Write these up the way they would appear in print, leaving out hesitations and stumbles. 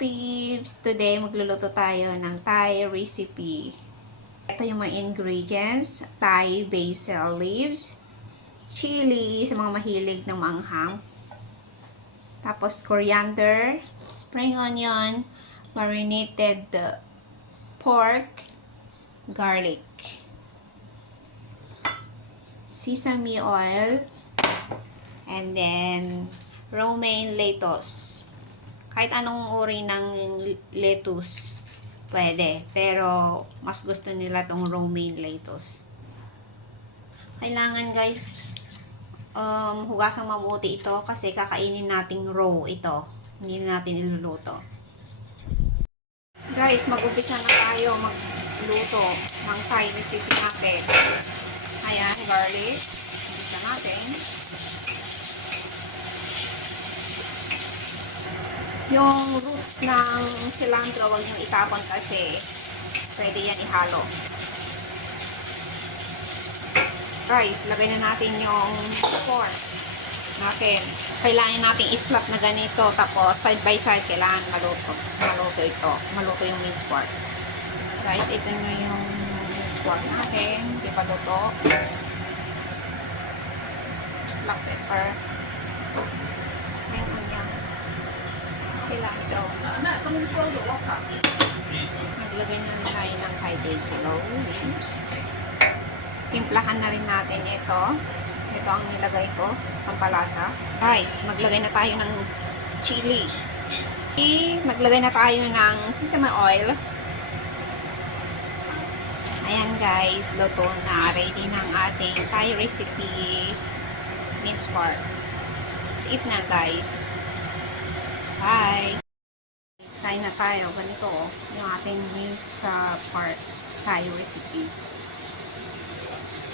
peeps! Today, magluluto tayo ng Thai recipe. Ito yung mga ingredients. Thai basil leaves, chili sa mga mahilig ng maanghang, tapos coriander, spring onion, marinated pork, garlic, sesame oil, and then romaine lettuce. Kahit anong uri ng lettuce, pwede. Pero, mas gusto nila tong romaine lettuce. Kailangan guys, hugasang mabuti ito kasi kakainin nating raw ito. Hindi natin iluluto. Guys, mag-umpisa na tayo magluto ng Thai recipe natin. Ayan, garlic. Umpisa natin. Yung roots ng cilantro, huwag nyo itapon kasi pwede yan ihalo. Guys, lagay na natin yung pork natin. Kailangan natin i-flap na ganito. Tapos, side by side, kailangan maluto. Maluto yung minced pork. Guys, ito na yung minced pork natin. Hindi pa luto. Black pepper. Spring onion. Cilantro. Naglagay na tayo ng Thai basil leaves. Timplahan na rin natin ito. Ito ang nilagay ko, pampalasa. Guys, maglagay na tayo ng chili. Maglagay na tayo ng sesame oil. Ayan guys, luto na. Ready na ang ating Thai recipe minced pork. Let's eat na guys. Bye! Kain na tayo. Ganito yung ating minced pork Thai recipe.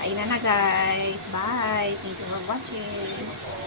Kain na guys. Bye! Thank you for watching.